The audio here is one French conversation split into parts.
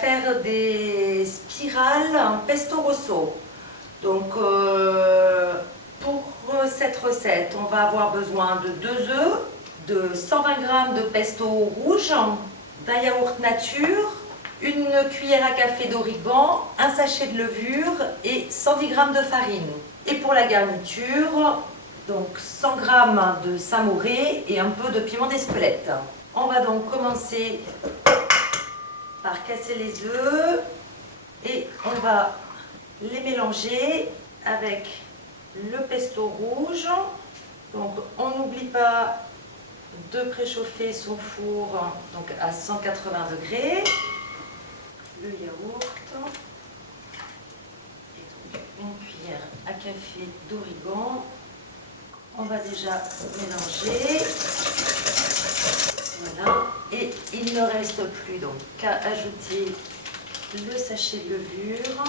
faire des spirales en pesto rosso. Donc pour cette recette, on va avoir besoin de 2 œufs, de 120 g de pesto rouge, d'un yaourt nature, une cuillère à café d'origan, un sachet de levure et 110 g de farine. Et pour la garniture, donc 100 g de samouré et un peu de piment d'Espelette. On va donc commencer par casser les œufs et on va les mélanger avec le pesto rouge. Donc on n'oublie pas de préchauffer son four donc à 180 degrés. Le yaourt et donc une cuillère à café d'origan. On va déjà mélanger. Voilà. Et il ne reste plus donc qu'à ajouter le sachet de levure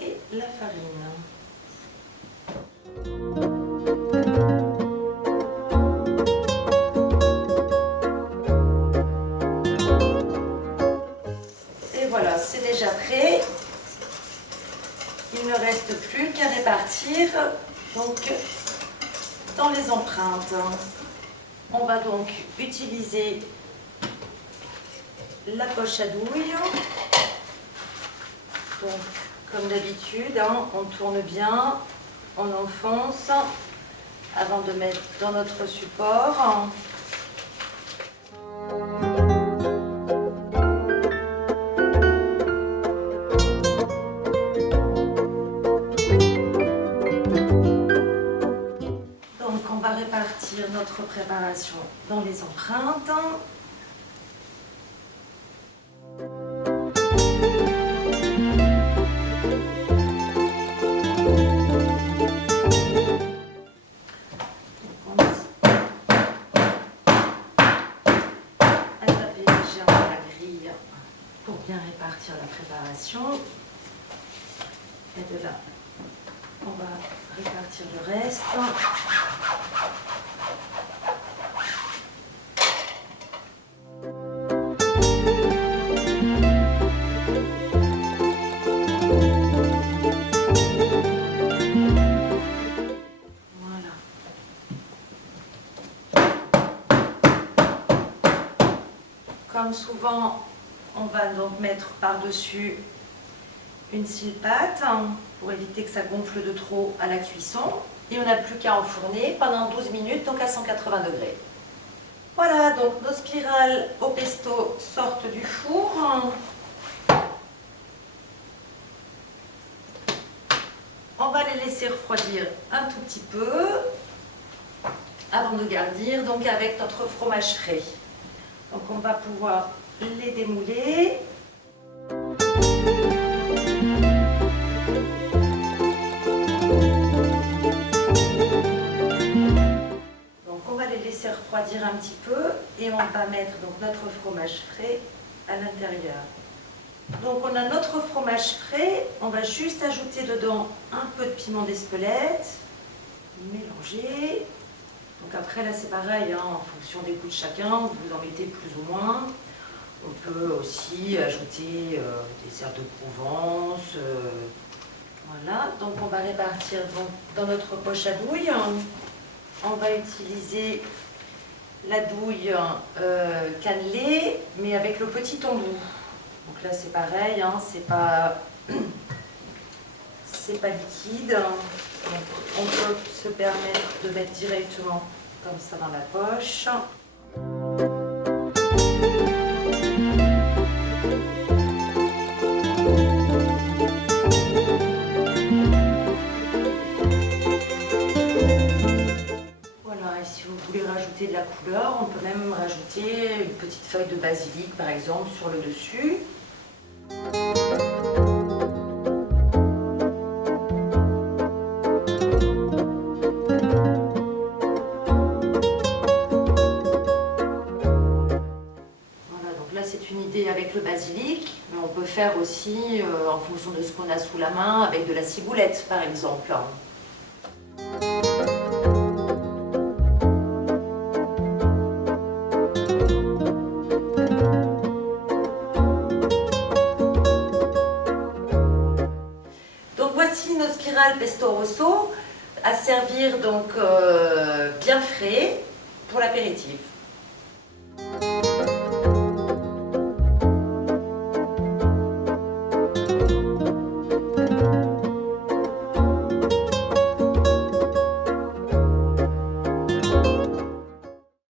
et la farine. Et voilà, c'est déjà prêt. Il ne reste plus qu'à répartir donc dans les empreintes. On va donc utiliser la poche à douille. Donc, comme d'habitude, on tourne bien, on enfonce avant de mettre dans notre support. Donc, on va répartir notre préparation dans les empreintes. Pour bien répartir la préparation. Et de là, on va répartir le reste. Voilà. Comme souvent, on va donc mettre par-dessus une sile-pâte pour éviter que ça gonfle de trop à la cuisson. Et on n'a plus qu'à enfourner pendant 12 minutes, donc à 180 degrés. Voilà, donc nos spirales au pesto sortent du four. On va les laisser refroidir un tout petit peu avant de garnir donc avec notre fromage frais. Donc on va pouvoir les démouler. Donc on va les laisser refroidir un petit peu et on va mettre donc notre fromage frais à l'intérieur. Donc on a notre fromage frais, on va juste ajouter dedans un peu de piment d'Espelette, mélanger. Donc après là c'est pareil, en fonction des goûts de chacun, vous en mettez plus ou moins. On peut aussi ajouter des herbes de Provence. Voilà, donc on va répartir donc, dans notre poche à douille. On va utiliser la douille cannelée, mais avec le petit embout. Donc là c'est pareil, c'est pas liquide. Donc, on peut se permettre de mettre directement comme ça dans la poche. Voilà, et si vous voulez rajouter de la couleur, on peut même rajouter une petite feuille de basilic par exemple sur le dessus. C'est une idée avec le basilic, mais on peut faire aussi en fonction de ce qu'on a sous la main avec de la ciboulette par exemple. Voilà, pesto rosso à servir donc bien frais pour l'apéritif.